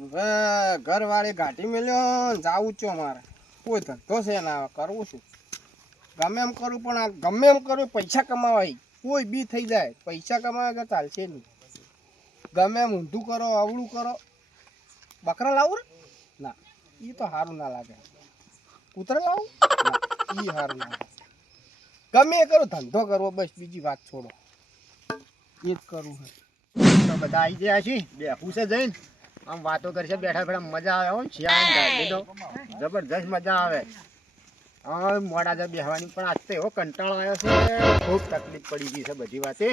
હવે ઘર વાળી ગાંઠી મેલ્યો જાવું છો મારે કોઈ ધંધો છે ના કરવું છું ગમે એમ કરું પણ આ ગમે એમ કરું પૈસા કમાવાય કોઈ બી થઈ જાય પૈસા કમાવા કે ચાલશે નહીં ગમે એમ ઊંધું કરો અવળું કરો બકરા લાવું ના એ તો સારું ના લાગે કૂતરા લાવું ના એ સારું ના લાગે ગમે એ કરો ધંધો કરવો બસ બીજી વાત છોડો એ જ કરવું છે તો બધા આવી ગયા છે બેઠું છે જઈને આમ વાતો કરશે બેઠા બેઠા મજા આવે હો શિયાળાની તો જબરજસ્ત મજા આવે હા મોડા જ બેહવાની પણ આજ તો એવો કંટાળો આવ્યો છે ખૂબ તકલીફ પડી ગઈ છે બધી વાતે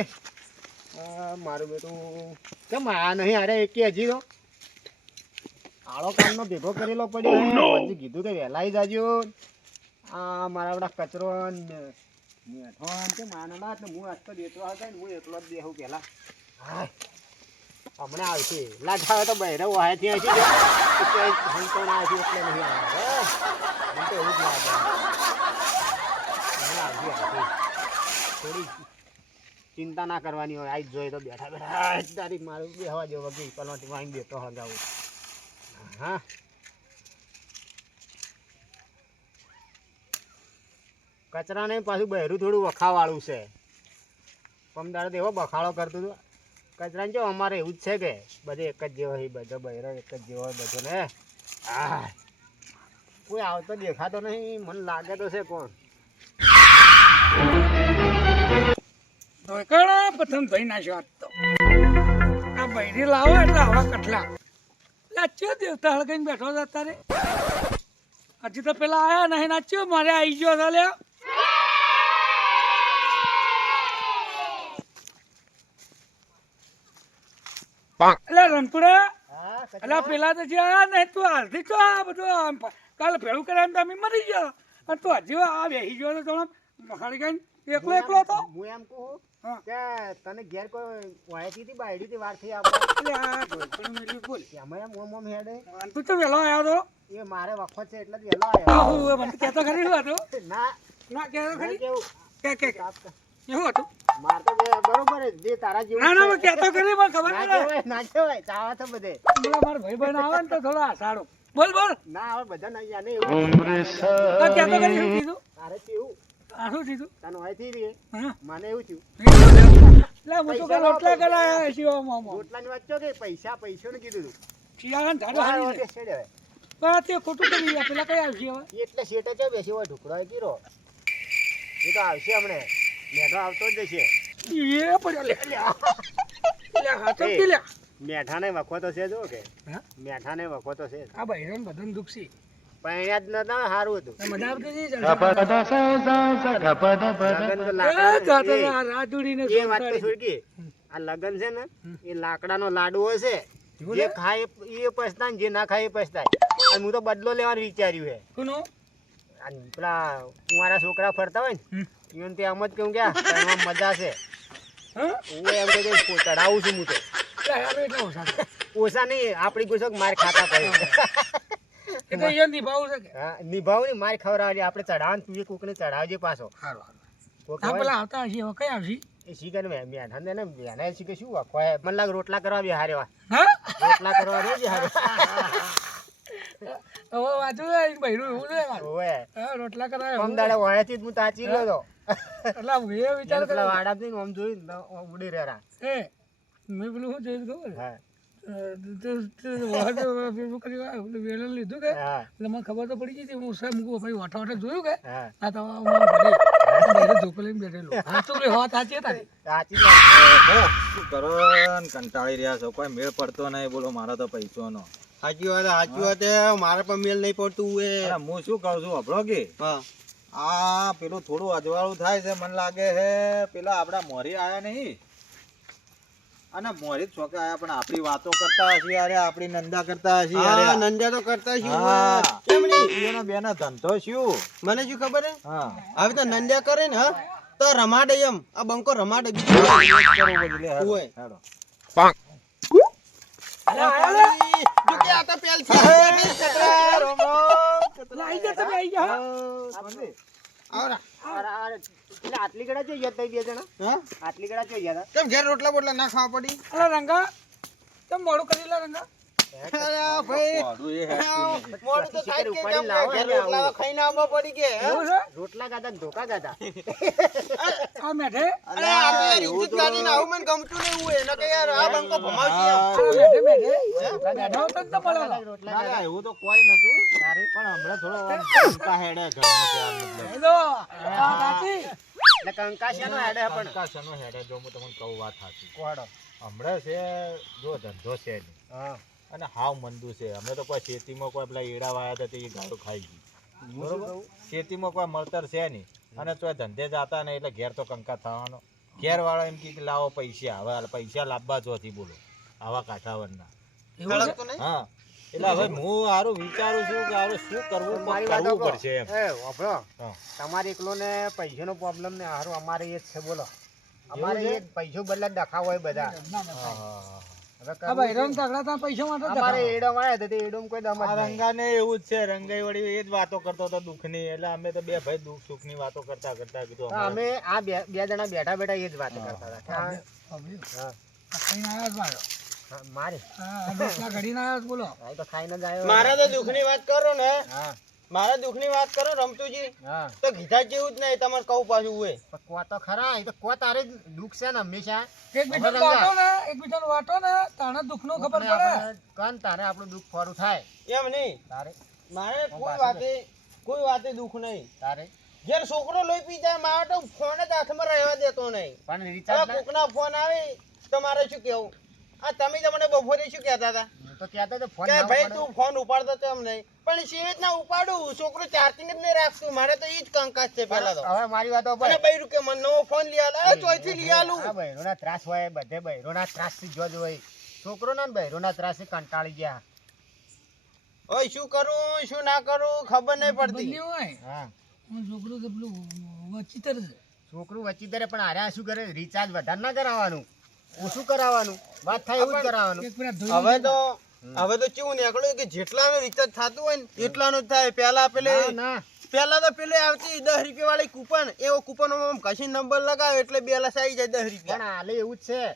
મારું બેટું કેમ આ નહીં અરે એક હજી તો આળો કામનો ભેગો કરેલો પડ્યો પછી કીધું કે વહેલા આવી જાજો આ મારા બધા કચરો મેઠો કે માનડા એટલે હું આજ તો દેતો હતા ને હું એકલો જ બેહું પહેલા હા હમણાં આવશે લાઠા તો બહેરો વાહેથી આવશે હંકોણ આવશે એટલે નહીં આવે મને તો એવું જ લાગે હમણાં આવશે થોડી ચિંતા ના કરવાની હોય આજ જોઈએ તો બેઠા બેઠા તારીખ મારું બેહવા જેવો વગી પલોટી વાંગી દેતો હગાવું હા કચરા નહીં પાછું બહેરું થોડું વખાવાળું છે પમદાડે તો એવો બખાડો કરતું હતું કચરાને જો અમારે એવું જ છે કે બધે એક જ જેવો હોય બધો બહેરો એક જ જેવો હોય બધો ને હા કોઈ આવતો દેખાતો નહીં મને લાગે તો છે કોણ કણા પ્રથમ ભાઈ નાખ્યો આજ તો આ બૈરી લાવો એટલે આવા કટલા નાચ્યો દેવતા હળગાઈને બેઠો છે અત્યારે હજી તો પેલા આયા નહીં નાચ્યો મારે આવી ગયો છે લ્યા એટલે રણપુરા એટલે પેલા તો જે આયા નહીં તું હાલથી તો આ બધું કાલે ભેળું કર્યા તો અમે મરી ગયા અને તું હજી આ બેસી ગયો તો થોડો મખાડી ગઈ એકલો એકલો હતો હું એમ કહું કે તને ઘેર કોઈ વાયથી હતી બાયડી થી વાર થઈ આપણે આ ઢોલકું મેલ્યું બોલ એમાં એમ મોમ હેડે તું તો વહેલો આવ્યો તો એ મારે વખત છે એટલે જ વહેલો આવ્યો આહુ મને કહેતો ખરી શું હતું ના ના કહેતો ખરી કેવું કે એવું હતું માર તો બરોબર જ જે તારા જેવું ના ના મેં કહેતો ખરી મને ખબર ના નહીં કહેવાય ના કહેવાય ચાવા તો બધે પેલા મારા ભાઈ બહેન આવે ને તો થોડા સારું બોલ બોલ ના હવે બધા નહીં આને એવું તો કહેતો ખરી શું કીધું તારે કેવું આ શું કીધું તને હોય થી રે હા મને એવું થયું એટલે હું તો રોટલા કરાયા શિવા મામા રોટલાની વાત છો કે પૈસા ને કીધું તું શિયાળાને ધારો હારી છે છેડે હવે પણ તે ખોટું કરી ગયા પેલા કઈ આવશે હવે એટલે શેઠે છે બેસી હોય ઢુકડો હોય કીરો એ તો આવશે હમણે મેઠો આવતો જ જશે એ પડ્યો લે લે હાથો કે લે મેઠાને વખો તો છે જો કે હા મેઠાને વખો તો છે આ બહેરાન બધાને દુખ છે પણ યાદ નતા સારું હતું મજા આવતી હતી રાજુડીને એ વાત તો છોડકી આ લગન છે ને એ લાકડાનો લાડવો છે જે ખાય એ પછતાય ને જે ના ખાય એ પછતાય અને હું તો બદલો લેવાનું વિચાર્યું છે કોનો પેલા કુંવારા છોકરા ફરતા હોય ને એને તે આમ જ કહું કે એમાં મજા છે હા હું એમ કહે ચડાવું છું હું તો એટલે ઓછા ઓછા નહીં આપણી ગુસ્સો માર ખાતા પડે એ તો એ નિભાવું છે કે હા નિભાવ ને માર ખવડાવજે આપણે ચડાવવાનું તું એ કોકને ચડાવજે પાછો સારું કોક હા હોય પેલા આવતા હશે હવે કઈ આવશે એ શીખે ને મેઠા ને મેઠા શીખે શું વાખો મને લાગે રોટલા કરવા બી હારે હા રોટલા કરવા બી હારે હવે વાંચું બહેરું એવું છે મારું ઓએ હા રોટલા કરાય કમદાડે વાળેથી જ હું તાચી ગયો તો એટલે એ વિચાર પેલા કર્યો વાડા થી આમ જોઈ ઉડી રહ્યા એ મેં પેલું શું જોયું ખબર હા વેલણ લીધું કે હા એટલે મને ખબર તો પડી ગઈ હતી હું સાહેબ ભાઈ વાઠા વાઠા જોયું કે હા આ તો ધોકો લઈને બેઠેલો હા તો વાત સાચી હતા સાચી વાત શું કરો ને કંટાળી રહ્યા છો કોઈ મેળ પડતો નહીં બોલો મારો તો પૈસોનો સાચી વાત મારે પણ મેલ નહીં પડતું એ અરે હું શું કહું છું અભળો કે હા આ પેલું થોડું અજવાળું થાય છે મને લાગે છે પેલા આપડા મોરી આયા નહીં અને મોરી જ છોકરા આયા પણ આપણી વાતો કરતા હશે અરે આપણી નંદા કરતા હશે હા નંદા તો કરતા છું હા. કેમ નહીં એનો બેનો ધંધો શું મને શું ખબર હે હા હવે તો નંદ્યા કરે ને હા તો રમાડે એમ આ બંકો રમાડે કરવું બદલે હેડો, ઓય. હેડો. જો કે આ તો પેલ છે આઈ ગયા તમે આઈ ગયા આવરા એટલે આટલી ગળા જોઈએ બે જણા હા આટલી ગળા જોઈએ કેમ ઘેર રોટલા બોટલા ના ખાવા પડી અલા રંગા તમે મોડું કરી લે રંગા અરે ભાઈ મોઢું એ હેઠું નહીં. મોડું તો થાય જ કે ઉપાડી કેમ લાવો કે એટલે ઘેર રોટલા આવું. ખાઈને આવવા પડી કે હે? એવું છે રોટલા ગાતા ને ધોકા ગાતા આ મેઠે અરે આ તો યાર ઇજ્જત કાઢીને આવું મને ગમતું નહીં હોય એને કે યાર આ બંકો ભમાવશે એમ. આ મેઠે મેઠે મેઠો તો જ મળેલો રોટલા ના, ગાતા. ના, એવું તો કોઈ નતું તારે પણ હમણાં થોડો આમ કંકા હેડે ઘરનો પ્યાર મતલબ. હેલો આ કાચી એટલે કંકાશિયાનો હેડે પણ કંકા શેનો હેડે જો હું તમને કહું વાત સાચી. કોડો. હમણાં છે જો ધંધો છે નહીં હા અને હાવ મંદુ છે. અમે તો કોઈ ખેતીમાં કોઈ પેલા એડા વાયા હતા તે ગાળો ખાઈ ગઈ બરોબર. ખેતીમાં કોઈ મળતર છે નહીં અને તો ધંધે જતા ને એટલે ઘેર તો કંકા થવાનો. ઘેર વાળા એમ કે લાવો પૈસા, હવે આ પૈસા લાવવા જોથી બોલો આવા કાઠાવરના. એવું છે સળગતું નહીં? હા એટલે હવે હું હારું વિચારું છું કે હારું શું કરવું મારી પણ વાત કરવું સાંભળો. પડશે એમ. એ વાપરો હા. તમારે એકલો ને પૈસાનો પ્રોબ્લેમ ને હારું અમારે એ જ છે બોલો અમારે છે? એ પૈસો બદલા ડખા હોય બધા ના ના હા, હા, હા. હવે આ કરવું ભાઈ શું? રંગ તગડા તા પૈસા માટે અમારે ધક્કા. એડો માર્યા હતા તે એડોમાં કોઈ દમ જ આ નહીં. રંગાને એવું જ છે. રંગાઈ વળી એ જ વાતો કરતો હતો દુઃખની. એટલે અમે તો બે ભાઈ દુઃખ સુખની વાતો કરતા કરતા કીધું તો અમારે અમે આ બે જણા બેઠા બેઠા એ જ વાતો કરતા હતા કે આ- બાબરી, હા, આ ખાઈને આયા જ મારો. હા, મારે આ રોટલા ઘડીને આયા જ બોલો આ તો ખાઈને જ આવ્યો મારા તો દુઃખની વાત કરો ને, હા મારા દુઃખની વાત કરો રમતુજી હા તો કીધા જેવું જ નહીં તમારે કહું પાછું હોય. પણ કો તો ખરા એ તો કો તારે જ દુઃખ છે ને હંમેશા એકબીજાનું વાટો ને એકબીજાનું વાટો ને તાણે દુઃખનું ખબર કોકને પડે આપણે કન તારે આપણું દુઃખ ફોરું થાય એમ નહીં, તારે મારે કોઈ વાતે દુઃખ નહીં. તારે જ્યારે છોકરો લોહી પી જાય મારે તો ફોન જ હાથમાં રહેવા દેતો નહીં. પણ હવે રિચાર્જ કોકના ફોન આવે તો મારે શું કેવું? આ તમે તો મને બપોરે શું કહેતા હતા તો કહેતો તો ફોન કે ના ભાઈ ઉપાડે. તું ફોન ઉપાડતો તેમ નહીં, પણ શેર જ ના ઉપાડું, છોકરો ચાર્જિંગ જ નહીં રાખતું. મારે તો ઈ જ કંકાસ છે પેલા તો. હવે મારી વાતો પર અને બૈરું કે મને નવો ફોન લઈ આલ, અરે ચોયથી લઈ આલું. આ બૈરોના ત્રાસ હોય બધે બૈરોના ત્રાસથી જોજ હોય છોકરોના ને બૈરોના ત્રાસથી કંટાળી ગયા ઓય શું કરું શું ના કરું ખબર નહીં પડતી. બંને હોય હા હું છોકરો તો પેલું વચીતર છે છોકરું વચ્ચી દરે પણ આર્યા શું કરે રિચાર્જ વધારે ના કરાવવાનું ઓછું કરાવવાનું વાત થાય એવું જ કરાવવાનું એક પેલા ધોઈ હવે તો કેવું નીકળ્યું કે જેટલાનું રિચાર્જ થતું હોય ને એટલાનું જ થાય. પેલા ના પેલા તો પેલે આવતી 10 રૂપિયા વાળી કૂપન, એવો કૂપનમાં કશી નંબર લગાવે એટલે બેલાસ આવી જાય 10 પણ રૂપિયા. હાલે એવું જ છે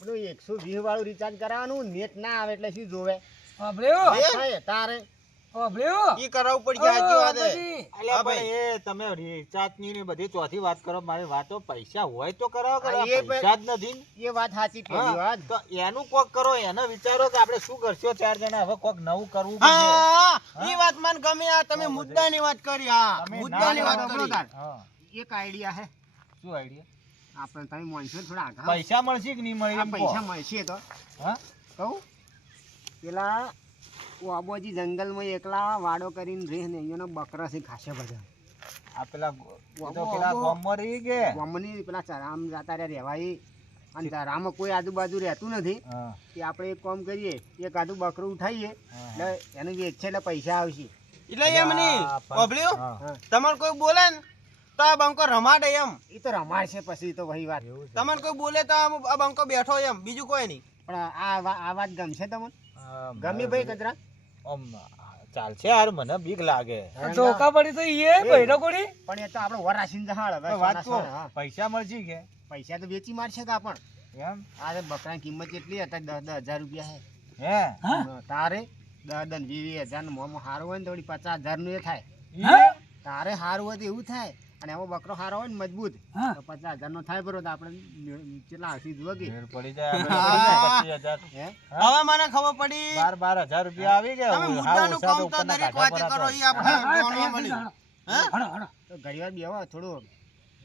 પેલું 120 વાળું રિચાર્જ કરાવવાનું નેટ ના આવે એટલે શું જોવે વાપર્યો વાત થાય તારે વાપર્યો ઈ કરાવવું પડશે, સાચી વાત છે. પછી અલ્યા હા ભાઈ. પણ એ તમે રિચાર્જની ને બધી ચોથી વાત કરો. મારી વાતો પૈસા હોય તો કરાવો કરો. હા, એ પૈસા જ નથી ને. એ વાત સાચી પેલી હા, વાત તો એનું કોક કરો. એને વિચારો કે આપણે શું કરશો 4 જણા. હવે કોક નવું કરવું પડશે. હા, ઈ વાત મને ગમે. આ તમે મુદ્દાની વાત કરી. હા, તમે મુદ્દાની ના વાત સાંભળો કરી. તાર. હા, એક આઈડિયા હે શું આઈડિયા? આપણે તમે માનશો થોડા આગળ પૈસા મળશે કે નહીં મળે આ એમ કહો. પૈસા મળશે તો હા? કહું પેલા વાબોજી જંગલમાં એકલા વાડો કરીને રહે ને અહીંયાનો બકરા છે ખાસે બધા આ પેલા એ તો પેલા ગામમાં રહી કે ગામની પેલા ચરામ જતા રહ્યા રહેવાય અને ચરામાં કોઈ આજુબાજુ રહેતું નથી હા, કે આપણે એક કામ કરીએ એક આધું બકરું ઉઠાવીએ હા. એટલે એનું વેચ છે એટલે પૈસા આવશે એટલે એમ નહીં, આ પણ- ઓભળ્યું? હા. હા તમારે કોઈ બોલે ને તો આ બંકો રમાડે એમ. એ તો રમાડશે પછી તો વહી વાત એવું છે. તમારે કોઈ બોલે તો આ બંકો બેઠો એમ, બીજું કોઈ નહીં. પણ આ વાત ગમશે તમને હા, ગમી ભાઈ કચરા આમ ચાલશે યાર. મને બીક લાગે. ધોકા પડી તો ઈએ બૈરો કોડી પણ એ તો આપણે વરાસીને જહાડ હવે તો વાત સોના કહો, સોના, હા. પૈસા મળશે કે પૈસા તો વેચી મારશે કે આપણ એમ? આ બકરાની કિંમત કેટલી હતા 10,000 રૂપિયા હે? હા તારે 10,000 નું મોમો સારું હોય ને થોડી 50,000 નું એ થાય હા તારે સારું હોય તો એવું થાય અને એમાં બકરો સારો હોય ને મજબૂત હા તો 50,000 નો થાય બરોબર તો આપણે કેટલા હસી જુઓ કે ભેળ પડી જાય. આપણે પડી જાય 25,000. હે હવે મને ખબર પડી. 12,000 રૂપિયા આવી ગયા. તમે હા, મુદ્દાનું ઓછા તો કામ તો ઉપરના દરેક કાઢવા વાતે કરો, પડે. ઈ આપણે જાણવા મળ્યું. હણો હણો તો ઘણી વાર બેહો થોડું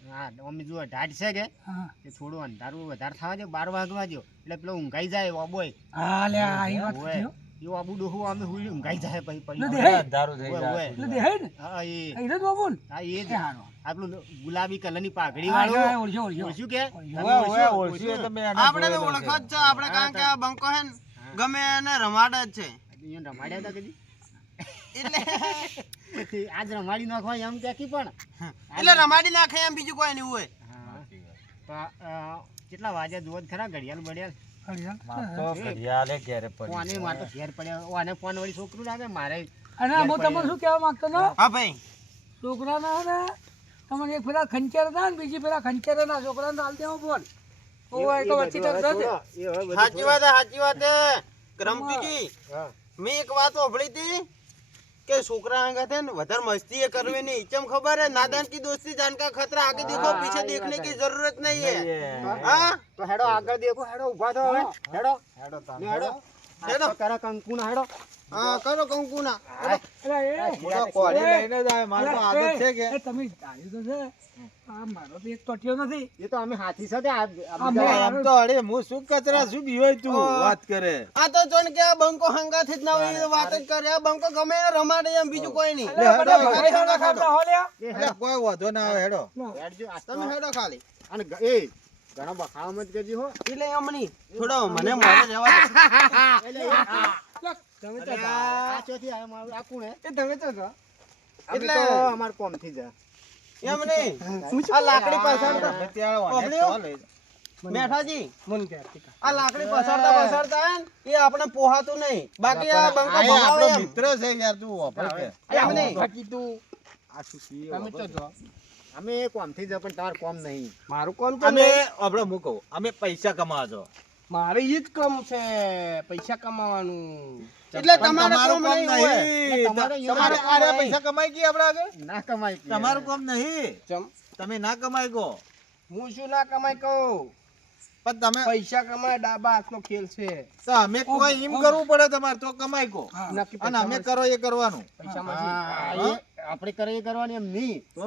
હા અમે જુઓ ઢાઢ છે કે હા એ થોડું અંધારું વધારે થવા દે 12 વાગવા દો એટલે પેલો ઊંઘાઈ જાય ઓબોય હા લે આ ઈ વાત ઓય. સાચી હો. એ ઓબુ ડોહું અમે હુઈ ઊંઘાઈ જાય પછી એટલે પછી દેહાય. અંધારું થઈ ઓય, જાય. ઓય. એટલે દેહાય ને હા એ આ ઈરો જ બાબુ ને હા એ જ એ હારો. આપણું ગુલાબી કલરની પાઘડી હા, હા, વાળું ઓળખ્યો, ઓળખ્યો. ઓળખ્યું કે ઓય, ઓય, ઓળખ્યું તો મેં એને આપણે તો જોયેલો ઓળખો જ છે. છે આપણે, કારણ કે આ બંકો હે ને ગમે એને રમાડે જ છે. અહીંયા રમાડ્યા હતા કદી એટલે આજ રમાડી નાખવા એમ ક્યાંથી પણ એટલે રમાડી નાખે એમ, બીજું કોઈ નહીં હોય. તો કેટલા વાગ્યા જુઓ જ ખરા ઘડિયાળ બડિયાળ ઘડિયાળ. માર તો ઘડિયાળે ઘેરે પડી ઓને માર તો ઘેર પડ્યા ઓને ફોન વળી છોકરું લાગે મારે અને હું તમને શું કહેવા માંગતો ને હા ભાઈ, છોકરાના હે ને તમને એક પેલા ખંચેર હતા ને બીજી પેલા ખંચેર ના છોકરાને હાલ દેવો ફોન ઓય તો વચ્ચે તો છે. સાચી વાત છે, સાચી વાત છે. રમતીજી હા. મેં એક વાત સાંભળી હતી કે છોકરા આગળ છે ને વધારે મસ્તી એ કરવી નહીં. ચમ ખબર है नादान की दोस्ती जान का खतरा आगे देखो हाँ, पीछे ये देखने बात की है। जरूरत नहीं है નહીં. हाँ તો હેડો આગળ દેખો, હેડો ઊભા થો હવે. હેડો હેડો તાન. હેડો હેડો. હેડો કરો કંકુના, હેડો. हाँ करो कंकुना અલા એ હું તો કોળી લઈને જ આવ્યો. મારે તો અલા, આદત છે કે એ તમે ધાર્યું તો છે આ મારો તો એક ટોટિયો નથી એ તો અમે હાથી સાથે આ આ મેં- બીજા- એમ તો અરે હું શું કચરા શું બીવાય તું વાત કરે. આ તો જોન કે આ બંકો હંગાથી જ ના હોય એ વાત જ કરે. આ બંકો ગમે એને રમાડે એમ બીજું કોઈ નહીં. અલા, બધા હેડો, ભગાઈ હેડો, ખાતા ખાતા હો લ્યા. એ એટલે હેડો. કોઈ વાંધો ના આવે હેડો. હેડજો, આ તો- તમે હેડો ખાલી અને એ ઘણા બખાડો મત કરજો હો. એટલે એમ નહીં થોડો મને મોડે રહેવા દે. એટલે એ- તમે અરે તો આ ચોથી આ મારું આ કોણ હે? એ તમે તો છો. એટલે એટલે- અમાર કોમથી જ. એમ નહીં આ લાકડી પસારતા અમે ત્યાં વાંધે ઓભળ્યો? ચાલે. મેઠાજી આ લાકડી પસારતા હે ને, એ આપણે પોહાતું નહીં. બાકી આ બંકો આ એ ભગાવે આપણો એમ. મિત્ર છે યાર તું વાપર કે. એમ નહીં. આ શું છે? તમે તો જો. અમે કોમથી જ પણ તાર કોમ નહીં. મારું કામ તો અમે નહીં. આપણે હું કહું અમે પૈસા કમાવા છો. મારે ઈ જ કામ છે પૈસા કમાવાનું. પણ એટલે તમારે તમારું કામ નહીં હોય. નહીં. તમારે તમારે કામ આરે નહીં. પૈસા કમાઈ ગયા આપણે આગળ? ના કમાય કે. તમારું કામ નહીં. ચમ તમે ના કમાઈ ગો હું શું ના કમાઈ કહું. પણ તમે પૈસા કમાય ડાબા હાથનો ખેલ છે. તો અમે કોઈ એમ કરવું પડે તમારે તો કમાઈ ગો હા. નક્કી અને અમે કરો એ કરવાનું. પૈસામાં હા, શું? એ આપણે કરે એ કરવાની એમ નહીં. તો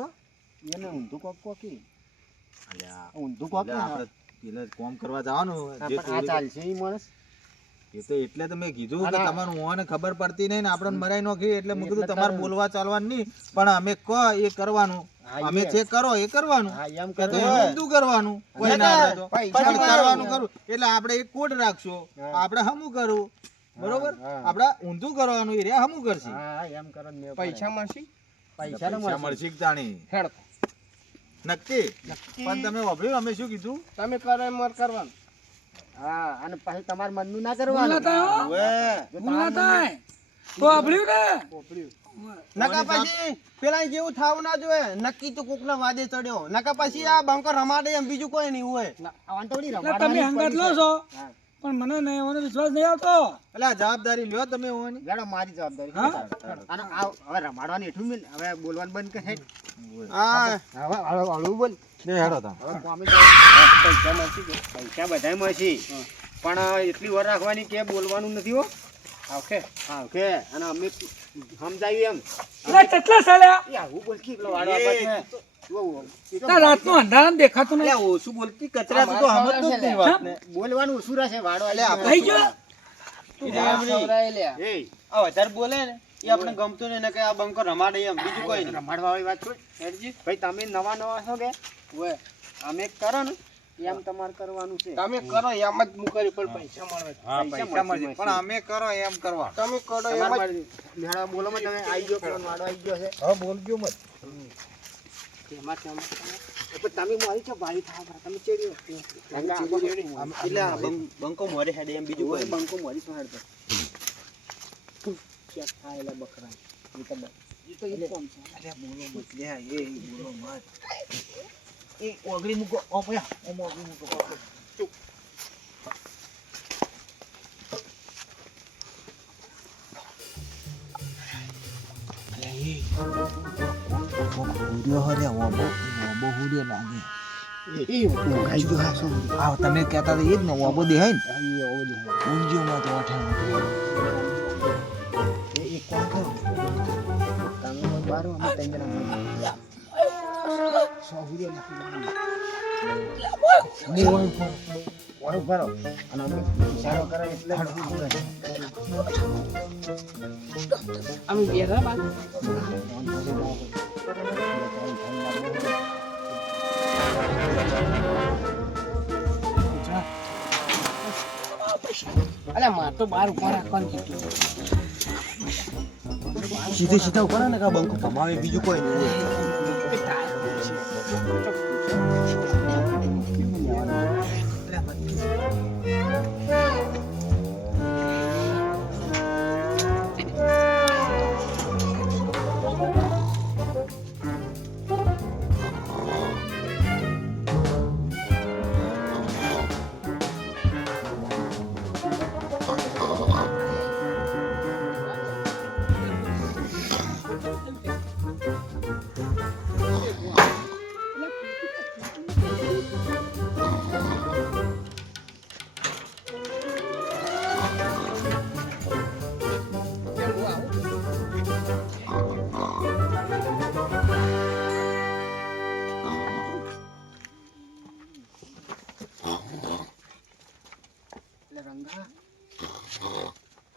એને ઊંધું કોક કોકી. અલ્યા, ઊંધું કોક એટલે આપણે પેલા કામ કરવા જવાનું જે આ ચોરી- ચાલશે ઈ માણસ. એ તો એટલે તો મેં કીધું કે ના, ના. તમારું ઓને ખબર પડતી નહીં ને આપણને મરાઈ નોખી એટલે મેં કીધું એટલે તમારે તારે- બોલવા ચાલવાનું નહીં પણ અમે કહો એ કરવાનું. હા, અમે એ. જે કરો એ કરવાનું. હા, એમ કે તો કરે. એમ ઊંધું કરવાનું કોઈ ના આવે તો. પૈસા પણ કમાવાનું. કરવાનું કરું એટલે આપણે એક કોડ રાખશું હા. આપણે હમું કરવું બરોબર હા. આપણે ઊંધું કરવાનું એ રહ્યા હમું કરશે હા, એમ કરો ને મેં પૈસામાં શું? પૈસા ને પૈસા મળશે કે તાણી હેડ. નક્કી પણ તમે વાપર્યું અમે શું કીધું તમે કરો એમ મારે કરવાનું. હા, અને પછી તમારે મનનું ના ભૂલ ના કરવાનું. થાય હો. ઓવે. જો ભૂલ ના તમારે થાય તો આભળ્યું ને પોપડ્યું. નકા પછી પેલા જેવું થાવું ના જોઈએ. નક્કી તો કોકના વાદે ચડ્યો. નકા પછી આ બંકો રમાડે એમ બીજું કોઈ નહીં હોય. આ વાંધો નહીં, એટલે તમે રમાડવાની હંગાત લો પડી છો છે. હા. પણ મને નહીં એવાનો વિશ્વાસ નહીં આવતો એટલે આ જવાબદારી લ્યો તમે ઓની. લેડો, મારી જવાબદારી. હા? અને આ હવે રમાડવાની હેઠું મિલ, હવે બોલવાનું બંધ કરે. હા હવે હળવું બોલ. લે હેડો તમે હવે કોમે જવાનું. પૈસા મળશે કે? પૈસા બધાય મળશે પણ એટલી વાર રાખવાની કે બોલવાનું નથી હો. ઓકે હા, ઓકે. અને અમે સમજાયું એમ. એટલે કેટલા ચાલ્યા એ આવું બોલ કે પેલો વાળો આપાત છે. એ તો ના, રાતનું અંધારામાં દેખાતું નહીં એટલે ઓછું બોલતી કચરા તું તો સમજતો જ નહીં વાતને. બોલવાનું ઓછું રહેશે. વાળો આવી થઈ ગયો એ આ વધારે બોલે ને એ આપણે ગમતું નહીં. નકે આ બંકો રમાડે એમ બીજું કોઈ નહીં. રમાડવા વાળી વાત છોડ. ભાઈ તમે નવા નવા છો કે હોય. અમે કરો ને એમ તમારે કરવાનું છે. તમે કરો એમ જ હું કરી પણ પૈસા મળે. હા પૈસા મળશે, મળશે પણ અમે કરો એમ કરવા. તમે કરો એમ તમારે જ. લેડા બોલોમાં તમે આવી ગયો, પેલો વાળો આવી ગયો છે. હવે બોલજો મત. તેમાં તેમાં. પણ તમે મારી છો ભાઈ થાવ, તમે ચેડ્યો. એટલે આ બંકો મોરે હેડે એમ બીજું કોઈ નહીં. બંકો મારી છો હેડ તો. ચેક થાય એટલે બકરા. એ તો એ કોમ છે. અલ્યા બોલો મત લે એ બોલો મત. એ ઓગળી મૂકો ઓપયા ઓમ ઓગળી મૂકો. તમે કહેતા હતા એ જ ને ઓબો દેહાય ને ઊંધિયોમાં તો એક કામ કરો. તમે બાર અમે ત્રણ જણા મળીએ. ઓય ભરો. અને અમે ઇશારો કરે એટલે અમે બેઠા બાદ. અલ્યા માર તો બાર ઉપર રાખવાનું કીધું. સીધે સીધા ઉપર ને કા બંકો ભમાવે બીજું કોઈ નહીં.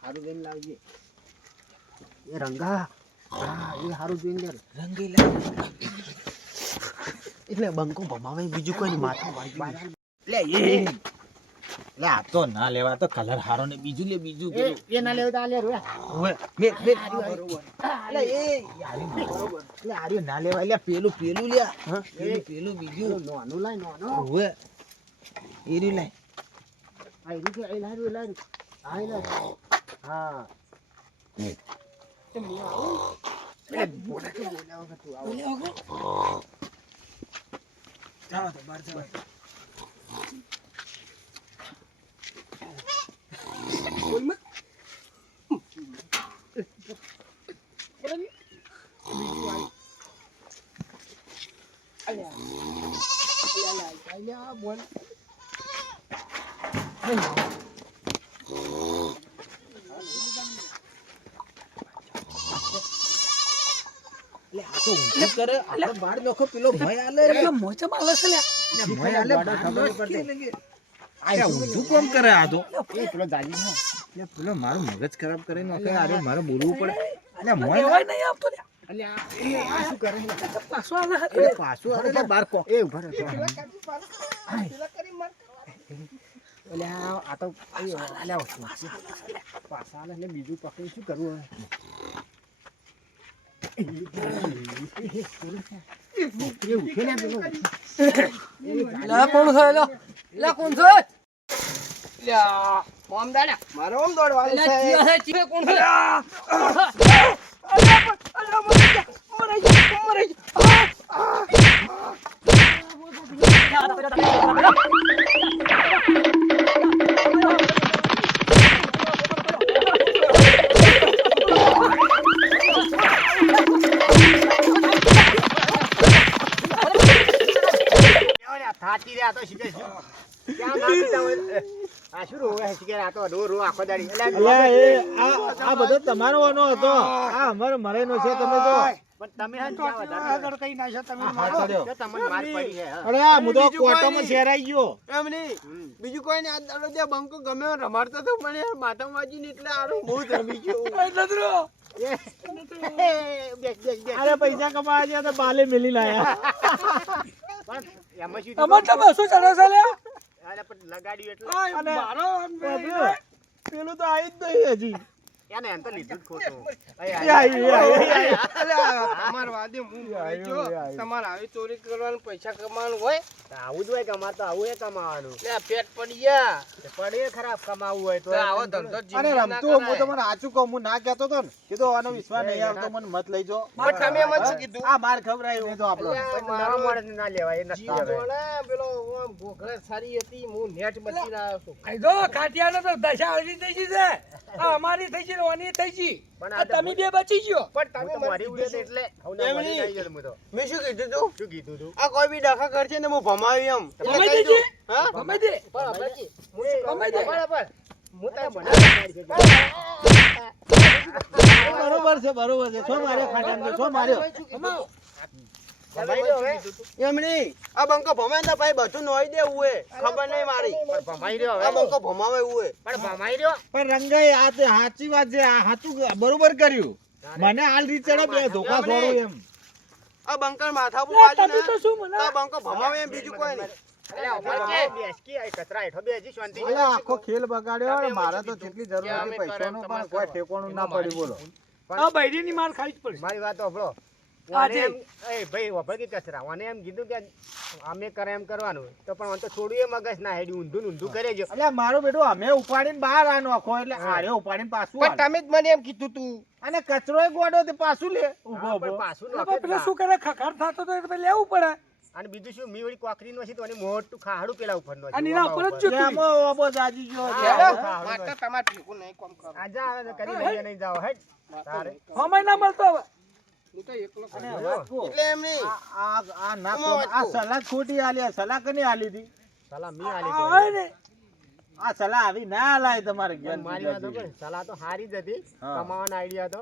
હારું જોઈને લાવજે. એ રંગા હા એ હારું જોઈને લે. એટલે બંકો ભમાવે બીજું કોઈ માથું વાગ્યું લે આ તો ના લેવા તો કલર હારો ને બીજું લે બીજું એ ના લેવું તો આ લે રે. ઓય મે એટલે એ એટલે આર્યો ના લેવા એટલે પેલું લે હા પેલું બીજું નોનું લાય નોનો. ઓય એરી લે આ ઈ કે આ લાય. આ લાય. હા. એટલે આ તો ઊંધું કરે આપણે બાર નોખો પેલો ભય આલે એટલે મોચમ આલે છે લ્યા. ભય આલે ખબર પડતી આ ઊંધું કોમ કરે આ તો એ પેલો જાજી છે. એટલે પેલો મારું મગજ ખરાબ કરી નાખે અરે મારે બોલવું પડે એટલે મોય કહેવાય નહીં આપતો લ્યા. એટલે આ શું કરે છે? પાછો આલે છે. એટલે પાછું આવે એટલે બાર કોક એ ઉભા રહો. એટલે આ તો પાછા આલે એટલે બીજું પકડી શું કરવું હવે? એ ઉઠે ને પેલો. લા કોણ છે લા? લા કોણ છે? લ્યા, ઓમ દાડા મારે ઓમ દોડવાનું લા છે. ચિયા છે ચિયા કોણ છે? થાકી રહ્યા તો શીખે શું? ક્યાં ના પીતા હોય? આ શું રોવે છે શીખે? આ તો રો આખો દાડી. એટલે એ આ બધો તમારો વાનો હતો આ અમારો મરેનો છે તમે તો પણ તમે હા ક્યાં વધારે કઈ નાખ્યો તમે હા ચડ્યો જો તમને માર પડી છે હા. અરે આ મુદો કોટોમાં શેરાઈ ગયો એમ નહીં, બીજું કોઈ નહીં. આ દાડો જે બંકો ગમે એવો રમાડતો હતો પણ યાર માથામાં વાગીને એટલે આરું બહુ જ રમી ગયો. બેસ. અરે પૈસા કમાવા ગયા તો બાલે મેલી લાયા પણ એમાં શું તમાર તમે શું ચડે છે લ્યા? અરે પણ લગાડ્યું એટલે આ મારો આમ પેલું તો આવી જ નહીં હજી એને એમ તો લીધું જ ખોટું. એ આવી. અલ્યા, તમારા વાદે હું મરી ગયો. તમારે આવી ચોરી કરવાનું પૈસા કમાવાનું હોય આવું જ હોય કમા તો આવું એ કમાવાનું. લે આ પેટ પડી ગયા પડે ખરાબ કમાવું હોય તો તો આવો ધંધો અરે જિંદગી ના રમતું હું કરાય. તમને સાચું કહું હું ના કહેતો તો ને કીધું આનો વિશ્વાસ નહીં આવતો મને મત લઈ જો પણ તમે એમ જ શું કીધું? આ માર ખવડાય એ તો આપણો અલ્યા, પણ મારો નવા માણસને ના લેવાય એ નથી જીવો હવે. ને પેલો આમ ઘોઘરા સારી હતી, હું નેટ બચી રહ્યો છું. ખાઈદો ખાટિયાનો તો દશા હળવી થઈ ગઈ છે. આ અમારી થઈ ગઈ ને ઓની થઈ ગઈ. પણ આ આ તો તમે બે બચી ગયો. પણ હું તો તમે મરી મને ઉડ્યો કીધું એટલે હું એમ મરી નહીં. નહીં ગયો હું તો. મેં શું કીધું તું? શું કીધું તું? આ કોઈ બી ડખા કરશે ને હું ભમાવી એમ. એટલે ભમાઈ કહી દેજે. દઉં. હા? ગમે તે. બરાબર છે. હું શું કહું? ભમાઈ દે. બરાબર. હું તને મને બનાવી મારી છે. બરોબર છે છો માર્યો ખાટાને છો માર્યો ભમાવો. ભમાઈ દો હવે. એમ નહીં, આ બંકો ભમાય ને ભાઈ બધું નોઈ દેવું હોય. ખબર નહીં મારી. પણ ભમાઈ રહ્યો આ હવે. બંકો ભમાવે એવું હોય. પણ ભમાઈ રહ્યો. પણ રંગાઈ આ તો સાચી વાત છે આ સાચું બરોબર કર્યું મને હાલ રીચડે બે ધોકા છોડું એમ આ બંકર માથા પર લે, વાગ્યું તમે તો ને, શું મને? તો આ બંકો ભમાવે એમ બીજું કોઈ નહીં. અલ્યા, ઉભા રહો. બેસકી આ કચરા હેઠો બેસી શાંતિ. અલે આખો ખેલ બગાડ્યો અને મારે તો જેટલી જરૂર કે અમે હતી પૈસાનું કરે એમ પણ તમારે કોઈ ઠેકાણું ના પડ્યું બોલો આ બૈરીની માર ખાઈ જ પડશે. મારી વાત સાંભળો. આજે. ઓને એમ, એ ભાઈ વફળ કે કચરા ઓને એમ કીધું કે અમે કરે એમ કરવાનું તો પણ ઓને તો છોડ્યું એ મગજ ના હેડ્યું ઊંધું કરે છે. એટલે મારું બેટું અમે ઉપાડીને બહાર આ નાખો એટલે આરે ઉપાડીને પાછું પણ આલે. તમે જ મને એમ કીધું તું. અને કચરો ગોડો તે પાછું લે ઉભો હા, પણ ઉભો પાછું એટલે નોખે જ પેલો ના. શું કરે ખખર થતો તો એટલે લેવું પડે. અને બીજું શું મી વળી કોકરી નો છે તો એને મોટું ખાડું પેલા ઉપર નો અને એના ઉપર જ જો. એમાં ઓબો જાજી ગયો છે. હા. હેડો, હા, મારે તમારે ભેગું નહીં કામ કરવું. આજા આવે તો કરી લઈએ નહીં જાવ હેડ તારે. હમાય ના મળતો હવે. હું તો એકલો અને ખાઈ વાત કહું, એટલે એમ નહીં. આ ના આમાં વાત આ કહું. સલાહ ખોટી આલી આ સલાહ કની આલી હતી સલાહ મી આલી આ છે. હોય ને. આ સલાહ આવી ના આલાય તમારે જ્ઞાન મારી વાત સાંભળ, સલાહ તો હારી જ હતી હા. કમાવાનો આઈડિયા તો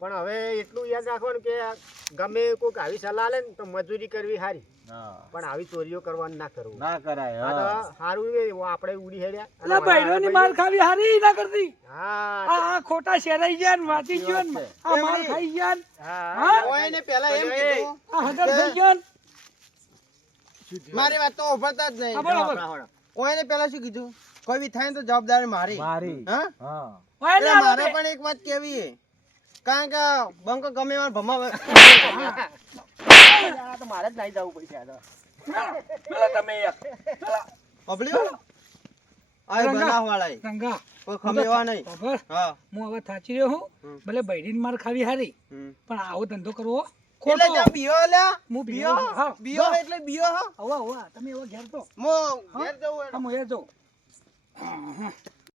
પણ હવે એટલું યાદ રાખવાનું કે ગમે કોઈક આવી સલાહ લે ને તો મજૂરી કરવી સારી, હા પણ આવી ચોરીઓ કરવાનું ના કરવું. ના કરાય આ હા તો સારું છે, આપણે ઉડી હેડ્યા. એટલે બૈરોની માર ખાવી હારી ના કરતી. હા આ ખોટા શેરાઈ ગયા ને વાંચી ગયો ને આ માર ખાઈ ગયા ને હા ઓયને પહેલા એમ કીધું, આ હગર થઈ ગયા ને. મારી વાત તો ઉભરતા જ હા, નહીં. બરાબર. ઓયને પહેલા શું કીધું, કોઈ બી થાય ને તો જવાબદારી મારી. મારી હા હા ઓય એટલે ના મારે બાપે. પણ એક વાત કેવી છે, કારણ કે બંકો ગમે એવા ભમાવે તો મારે જ નાઈ જવું પડશે આ તો. પેલા તમે એક. પેલા અભળ્યો? આ રંગા. બનાવવાળા એ. રંગા. કોઈ ખમે એવા નહીં. ખબર? હા હું હવે થાચી રહ્યો હું. હમ. ભલે બૈરીને માર ખાવી હારી હમ. પણ આવો ધંધો કરવો એટલે ખોટો. જ્યાં બીયો અલ્યા, હું બીયો બીયો, હા, બીયો હા. એટલે બીયો હા. હવે તમે હવે ઘેર તો મો ઘેર જવું હા હું એ જો